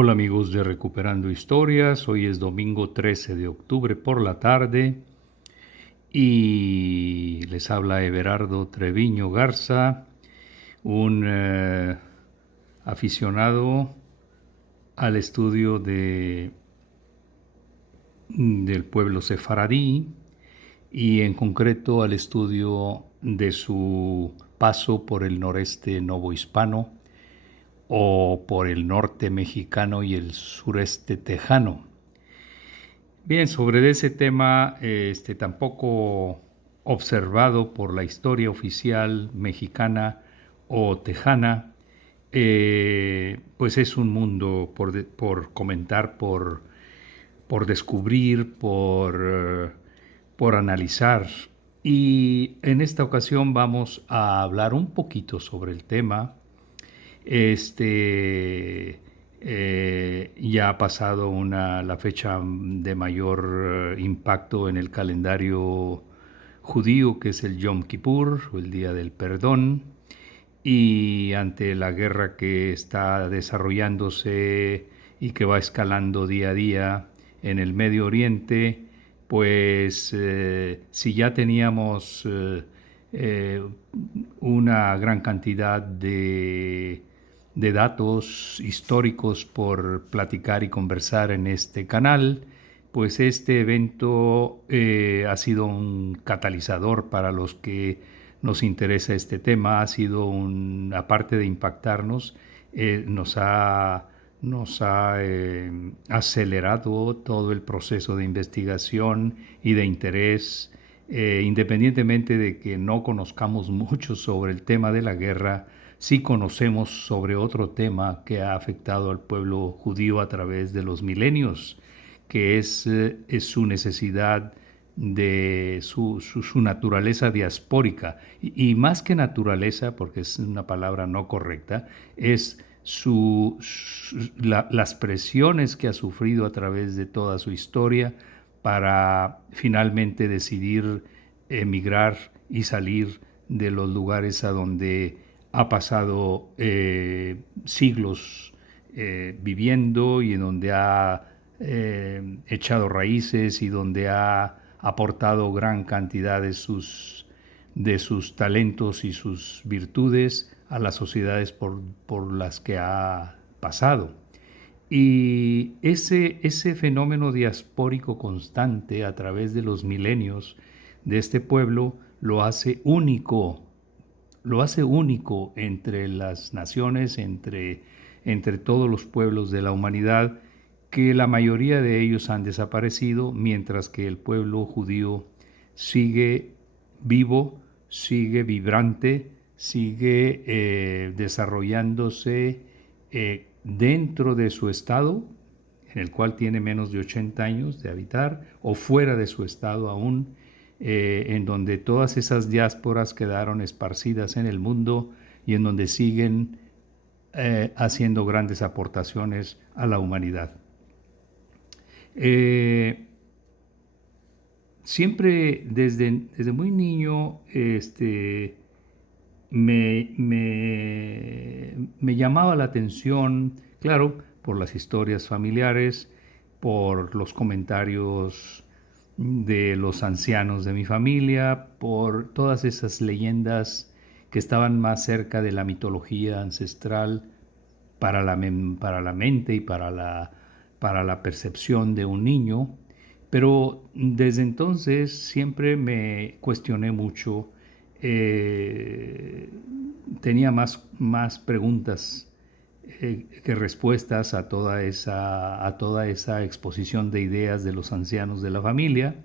Hola amigos de Recuperando Historias, hoy es domingo 13 de octubre por la tarde y les habla Everardo Treviño Garza, un aficionado al estudio del pueblo sefaradí y en concreto al estudio de su paso por el noreste novohispano o por el norte mexicano y el sureste tejano. Bien, sobre ese tema, tampoco observado por la historia oficial mexicana o tejana, pues es un mundo por comentar, por descubrir, por analizar. Y en esta ocasión vamos a hablar un poquito sobre el tema. Ya ha pasado la fecha de mayor impacto en el calendario judío, que es el Yom Kippur, o el Día del Perdón, y ante la guerra que está desarrollándose y que va escalando día a día en el Medio Oriente, pues si ya teníamos eh, una gran cantidad de datos históricos por platicar y conversar en este canal, pues este evento ha sido un catalizador para los que nos interesa este tema, ha sido aparte de impactarnos, nos ha acelerado todo el proceso de investigación y de interés, independientemente de que no conozcamos mucho sobre el tema de la guerra. Sí conocemos sobre otro tema que ha afectado al pueblo judío a través de los milenios, que es su necesidad de su naturaleza diaspórica. Y más que naturaleza, porque es una palabra no correcta, es las presiones que ha sufrido a través de toda su historia para finalmente decidir emigrar y salir de los lugares a donde ha pasado siglos viviendo y en donde ha echado raíces y donde ha aportado gran cantidad de sus talentos y sus virtudes a las sociedades por las que ha pasado. Y ese fenómeno diaspórico constante a través de los milenios de este pueblo lo hace único entre las naciones, entre todos los pueblos de la humanidad, que la mayoría de ellos han desaparecido, mientras que el pueblo judío sigue vivo, sigue vibrante, sigue desarrollándose dentro de su estado, en el cual tiene menos de 80 años de habitar, o fuera de su estado aún, en donde todas esas diásporas quedaron esparcidas en el mundo y en donde siguen haciendo grandes aportaciones a la humanidad. Siempre desde muy niño me llamaba la atención, claro, por las historias familiares, por los comentarios de los ancianos de mi familia, por todas esas leyendas que estaban más cerca de la mitología ancestral para la mente y para la percepción de un niño. Pero desde entonces siempre me cuestioné mucho, eh, tenía más preguntas que respuestas a toda esa exposición de ideas de los ancianos de la familia.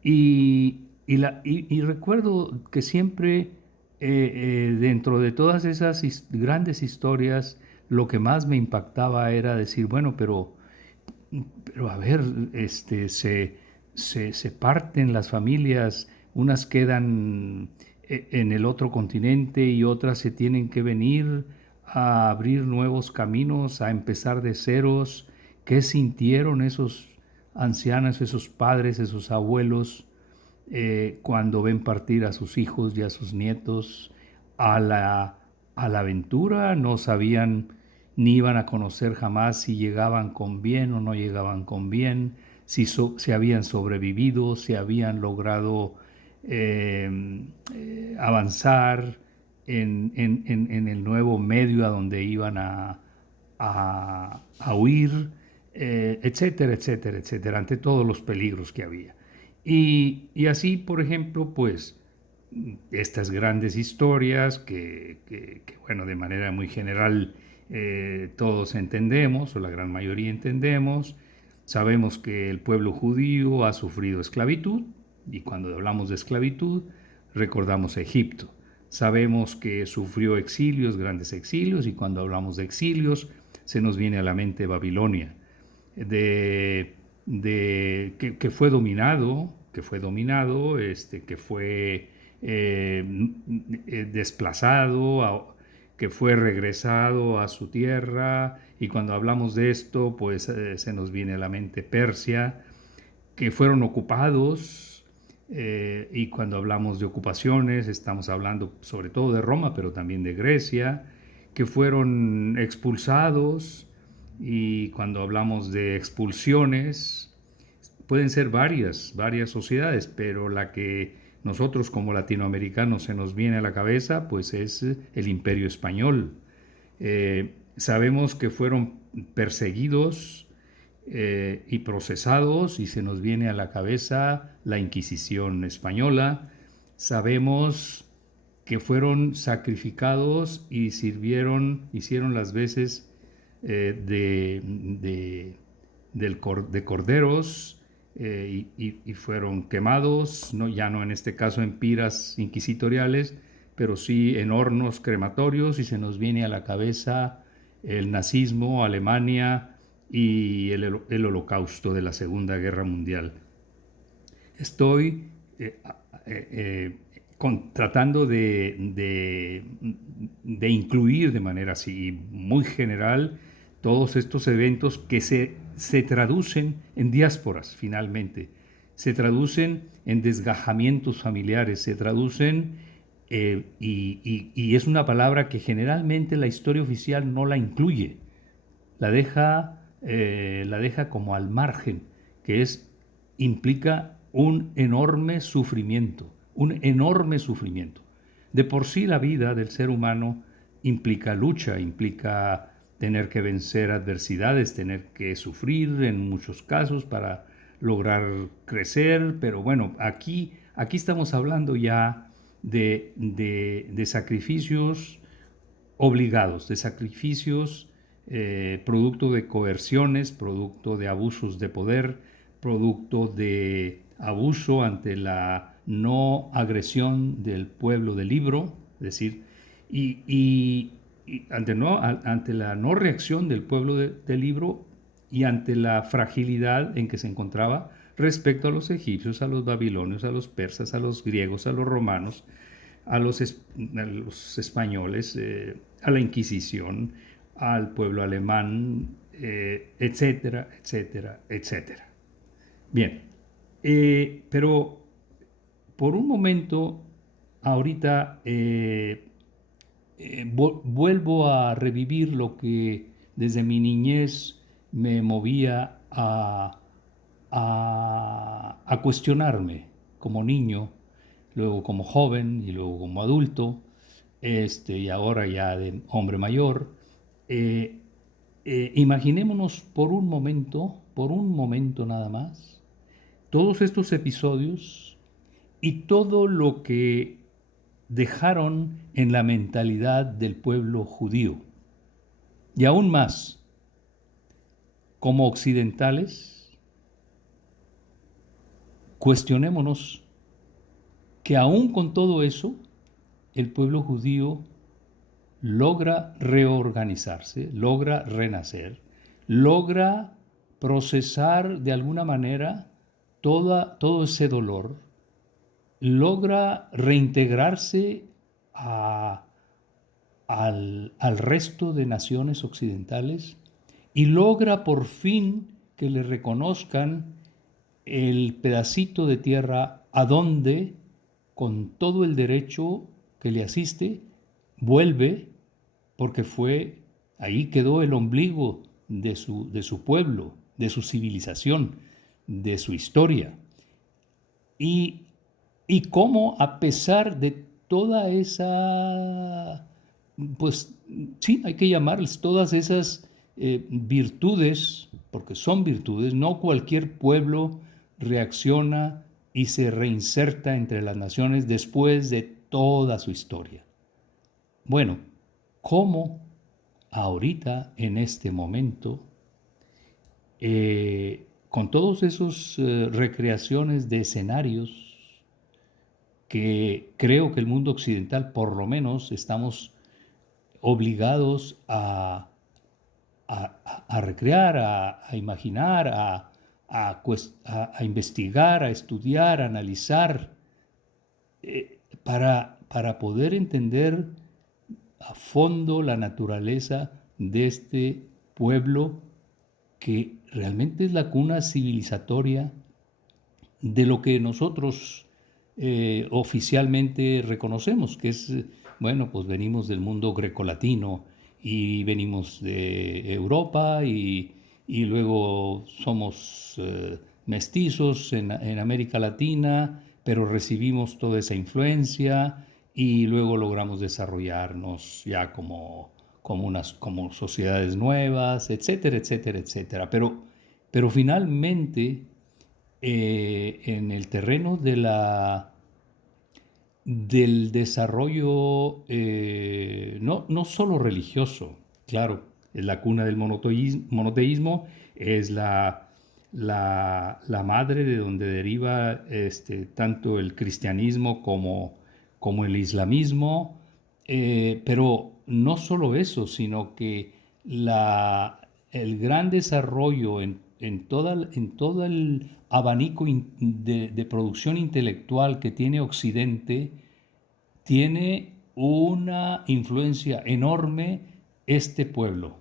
Y recuerdo que siempre, dentro de todas esas grandes historias, lo que más me impactaba era decir, bueno, pero a ver, se parten las familias, unas quedan en el otro continente y otras se tienen que venir a abrir nuevos caminos, a empezar de ceros. ¿Qué sintieron esos ancianos, esos padres, esos abuelos cuando ven partir a sus hijos y a sus nietos a la aventura? No sabían ni iban a conocer jamás si llegaban con bien o no llegaban con bien, si habían sobrevivido, si habían logrado avanzar en el nuevo medio a donde iban a huir, etcétera, etcétera, etcétera, ante todos los peligros que había. Y así, por ejemplo, pues estas grandes historias bueno, de manera muy general todos entendemos, o la gran mayoría entendemos. Sabemos que el pueblo judío ha sufrido esclavitud, y cuando hablamos de esclavitud, recordamos Egipto. Sabemos que sufrió exilios, grandes exilios, y cuando hablamos de exilios, se nos viene a la mente Babilonia, que fue dominado, que fue desplazado, que fue regresado a su tierra, y cuando hablamos de esto, pues se nos viene a la mente Persia, que fueron ocupados, y cuando hablamos de ocupaciones estamos hablando sobre todo de Roma, pero también de Grecia, que fueron expulsados, y cuando hablamos de expulsiones pueden ser varias sociedades, pero la que nosotros como latinoamericanos se nos viene a la cabeza pues es el Imperio Español. Sabemos que fueron perseguidos y procesados, y se nos viene a la cabeza la Inquisición española. Sabemos que fueron sacrificados y hicieron las veces de corderos, y fueron quemados, ¿no? Ya no en este caso en piras inquisitoriales, pero sí en hornos crematorios, y se nos viene a la cabeza el nazismo, Alemania y el holocausto de la Segunda Guerra Mundial. Estoy tratando de incluir de manera así muy general todos estos eventos que se traducen en diásporas finalmente, se traducen en desgajamientos familiares, se traducen, y es una palabra que generalmente la historia oficial no la incluye, la deja como al margen, que implica un enorme sufrimiento, un enorme sufrimiento. De por sí la vida del ser humano implica lucha, implica tener que vencer adversidades, tener que sufrir en muchos casos para lograr crecer, pero bueno, aquí estamos hablando ya de sacrificios obligados, de sacrificios producto de coerciones, producto de abusos de poder, producto de abuso ante la no agresión del pueblo del libro, es decir, y ante la no reacción del pueblo del libro, y ante la fragilidad en que se encontraba respecto a los egipcios, a los babilonios, a los persas, a los griegos, a los romanos, a los españoles, a la Inquisición, al pueblo alemán, etcétera, etcétera, etcétera. Bien, pero por un momento, ahorita vuelvo a revivir lo que desde mi niñez me movía a cuestionarme como niño, luego como joven y luego como adulto, y ahora ya de hombre mayor. Imaginémonos por un momento nada más, todos estos episodios y todo lo que dejaron en la mentalidad del pueblo judío. Y aún más, como occidentales, cuestionémonos que aún con todo eso, el pueblo judío logra reorganizarse, logra renacer, logra procesar de alguna manera todo ese dolor, logra reintegrarse al resto de naciones occidentales, y logra por fin que le reconozcan el pedacito de tierra a donde, con todo el derecho que le asiste, vuelve, porque fue Ahí quedó el ombligo de su pueblo, de su civilización, de su historia. Y, y cómo a pesar de toda esa, pues sí, hay que llamarles todas esas virtudes, porque son virtudes, no cualquier pueblo reacciona y se reinserta entre las naciones después de toda su historia. Bueno, ¿cómo ahorita, en este momento, con todos esos recreaciones de escenarios que creo que el mundo occidental, por lo menos, estamos obligados a recrear, a imaginar, a investigar, a estudiar, a analizar, para poder entender a fondo la naturaleza de este pueblo que realmente es la cuna civilizatoria de lo que nosotros oficialmente reconocemos, que es, bueno, pues venimos del mundo grecolatino y venimos de Europa y luego somos mestizos en América Latina, pero recibimos toda esa influencia y luego logramos desarrollarnos ya como sociedades nuevas, etcétera, etcétera, etcétera. Pero finalmente, en el terreno del desarrollo, no solo religioso, claro, es la cuna del monoteísmo, es la madre de donde deriva tanto el cristianismo como el islamismo, pero no solo eso, sino que el gran desarrollo en todo el abanico de producción intelectual que tiene Occidente, tiene una influencia enorme este pueblo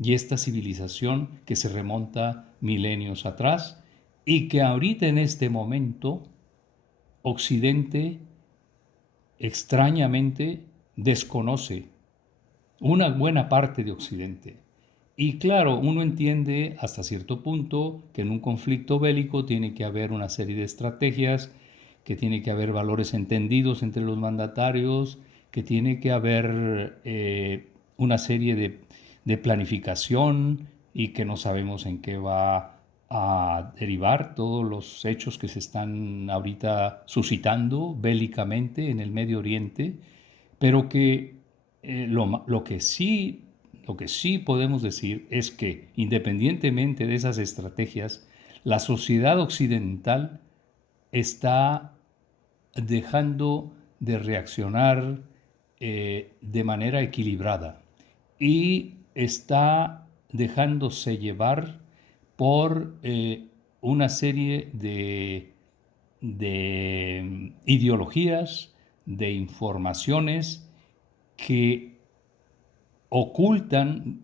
y esta civilización que se remonta milenios atrás y que ahorita en este momento Occidente extrañamente desconoce, una buena parte de Occidente. Y claro, uno entiende hasta cierto punto que en un conflicto bélico tiene que haber una serie de estrategias, que tiene que haber valores entendidos entre los mandatarios, que tiene que haber una serie de planificación y que no sabemos en qué va a derivar todos los hechos que se están ahorita suscitando bélicamente en el Medio Oriente, pero que lo que sí podemos decir es que independientemente de esas estrategias, la sociedad occidental está dejando de reaccionar de manera equilibrada y está dejándose llevar por una serie de ideologías, de informaciones que ocultan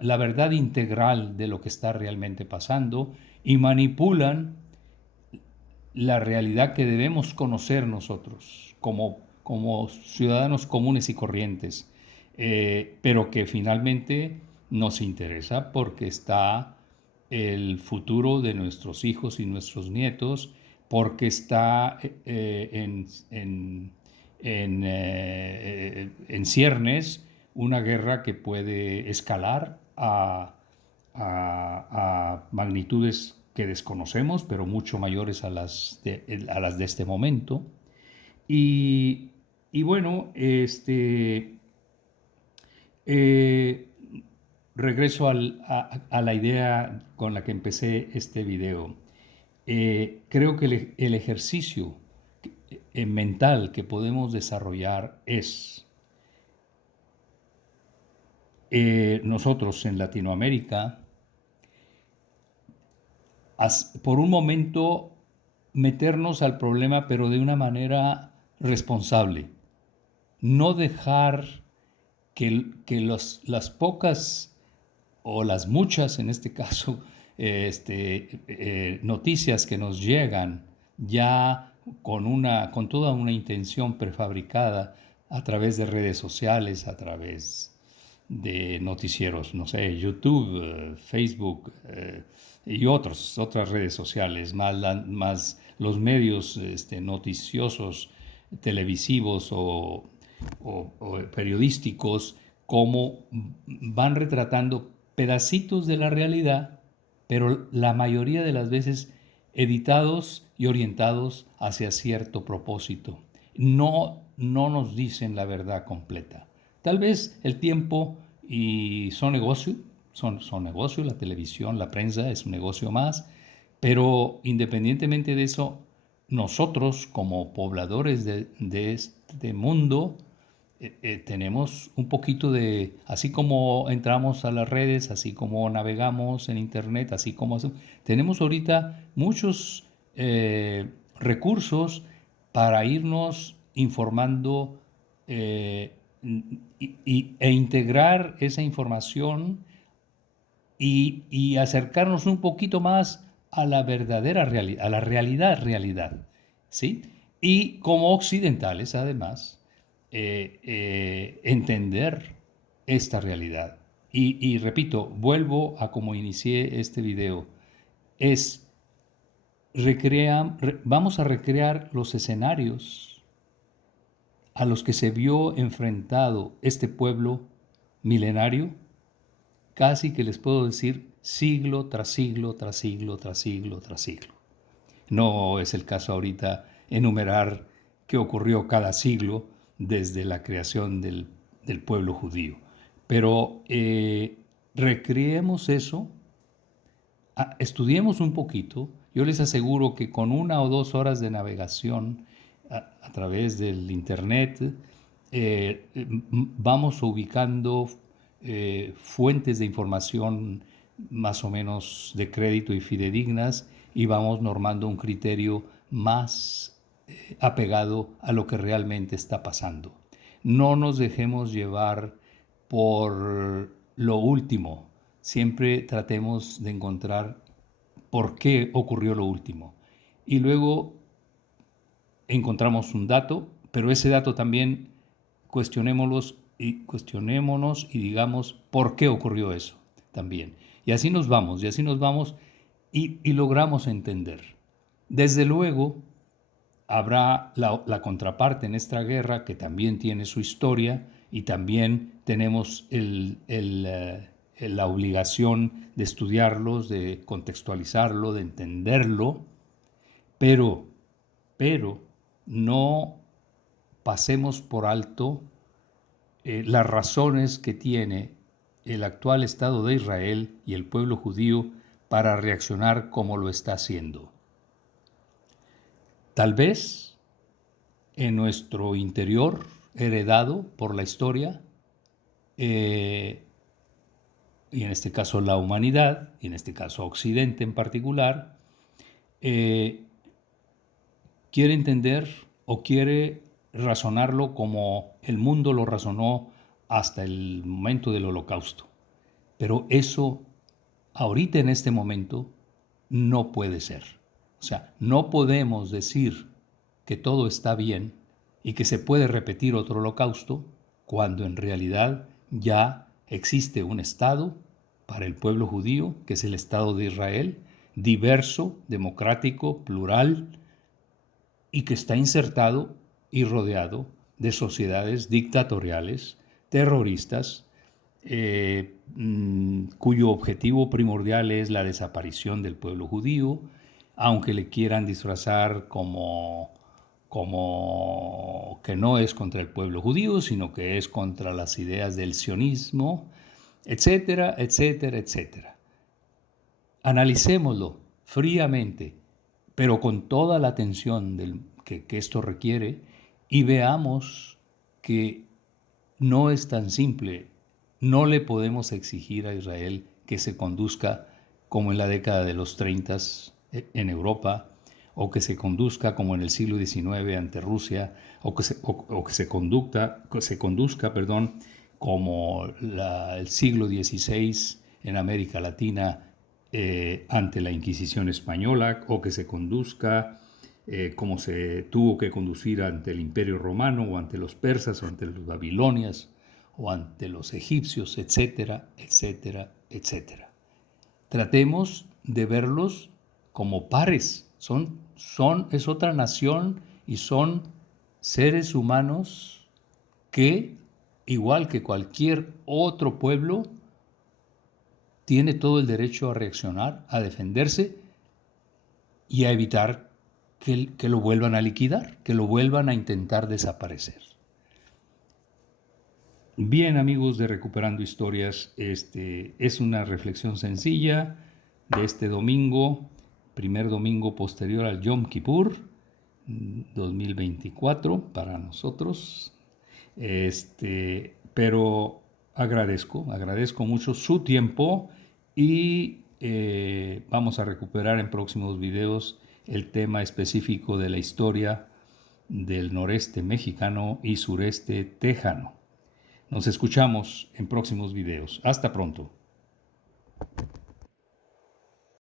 la verdad integral de lo que está realmente pasando y manipulan la realidad que debemos conocer nosotros como ciudadanos comunes y corrientes, pero que finalmente nos interesa porque está el futuro de nuestros hijos y nuestros nietos, porque está en ciernes una guerra que puede escalar a magnitudes que desconocemos, pero mucho mayores a las de este momento. Y, y bueno, eh, regreso a la idea con la que empecé este video. Creo que el ejercicio mental que podemos desarrollar es nosotros en Latinoamérica, por un momento meternos al problema, pero de una manera responsable. No dejar que las pocas o las muchas, en este caso, noticias que nos llegan ya con toda una intención prefabricada a través de redes sociales, a través de noticieros, no sé, YouTube, Facebook y otras redes sociales, más los medios noticiosos, televisivos o periodísticos, como van retratando pedacitos de la realidad, pero la mayoría de las veces editados y orientados hacia cierto propósito. No nos dicen la verdad completa. Tal vez el tiempo y son negocio, son negocio, la televisión, la prensa es un negocio más, pero independientemente de eso, nosotros como pobladores de este mundo tenemos un poquito de, así como entramos a las redes, así como navegamos en internet, así como tenemos ahorita muchos recursos para irnos informando e integrar esa información y acercarnos un poquito más a la verdadera realidad, a la realidad, ¿sí? Y como occidentales, además, entender esta realidad. Y repito, vuelvo a como inicié este video, es vamos a recrear los escenarios a los que se vio enfrentado este pueblo milenario, casi que les puedo decir siglo tras siglo, tras siglo, tras siglo, tras siglo. No es el caso ahorita enumerar qué ocurrió cada siglo desde la creación del pueblo judío. Pero recreemos eso, estudiemos un poquito. Yo les aseguro que con 1 o 2 horas de navegación a través del internet vamos ubicando fuentes de información más o menos de crédito y fidedignas y vamos normando un criterio más apegado a lo que realmente está pasando. No nos dejemos llevar por lo último. Siempre tratemos de encontrar por qué ocurrió lo último. Y luego encontramos un dato, pero ese dato también cuestionémonos y digamos por qué ocurrió eso también. Y así nos vamos, y logramos entender. Desde luego, habrá la contraparte en esta guerra que también tiene su historia y también tenemos la obligación de estudiarlos, de contextualizarlo, de entenderlo, pero, pero no pasemos por alto las razones que tiene el actual Estado de Israel y el pueblo judío para reaccionar como lo está haciendo. Tal vez en nuestro interior, heredado por la historia, y en este caso la humanidad, y en este caso Occidente en particular, quiere entender o quiere razonarlo como el mundo lo razonó hasta el momento del Holocausto. Pero eso, ahorita en este momento, no puede ser. O sea, no podemos decir que todo está bien y que se puede repetir otro holocausto cuando en realidad ya existe un Estado para el pueblo judío, que es el Estado de Israel, diverso, democrático, plural, y que está insertado y rodeado de sociedades dictatoriales, terroristas, cuyo objetivo primordial es la desaparición del pueblo judío, aunque le quieran disfrazar como que no es contra el pueblo judío, sino que es contra las ideas del sionismo, etcétera, etcétera, etcétera. Analicémoslo fríamente, pero con toda la atención que esto requiere, y veamos que no es tan simple. No le podemos exigir a Israel que se conduzca como en la década de los 30 en Europa, o que se conduzca como en el siglo XIX ante Rusia, o que se conduzca, como el siglo XVI en América Latina ante la Inquisición española, o que se conduzca como se tuvo que conducir ante el Imperio Romano, o ante los persas, o ante los babilonias, o ante los egipcios, etcétera, etcétera, etcétera. Tratemos de verlos como pares. Es otra nación y son seres humanos que, igual que cualquier otro pueblo, tiene todo el derecho a reaccionar, a defenderse y a evitar que lo vuelvan a liquidar, que lo vuelvan a intentar desaparecer. Bien, amigos de Recuperando Historias, es una reflexión sencilla de este domingo, primer domingo posterior al Yom Kippur 2024 para nosotros. Pero agradezco mucho su tiempo y vamos a recuperar en próximos videos el tema específico de la historia del noreste mexicano y sureste tejano. Nos escuchamos en próximos videos. Hasta pronto.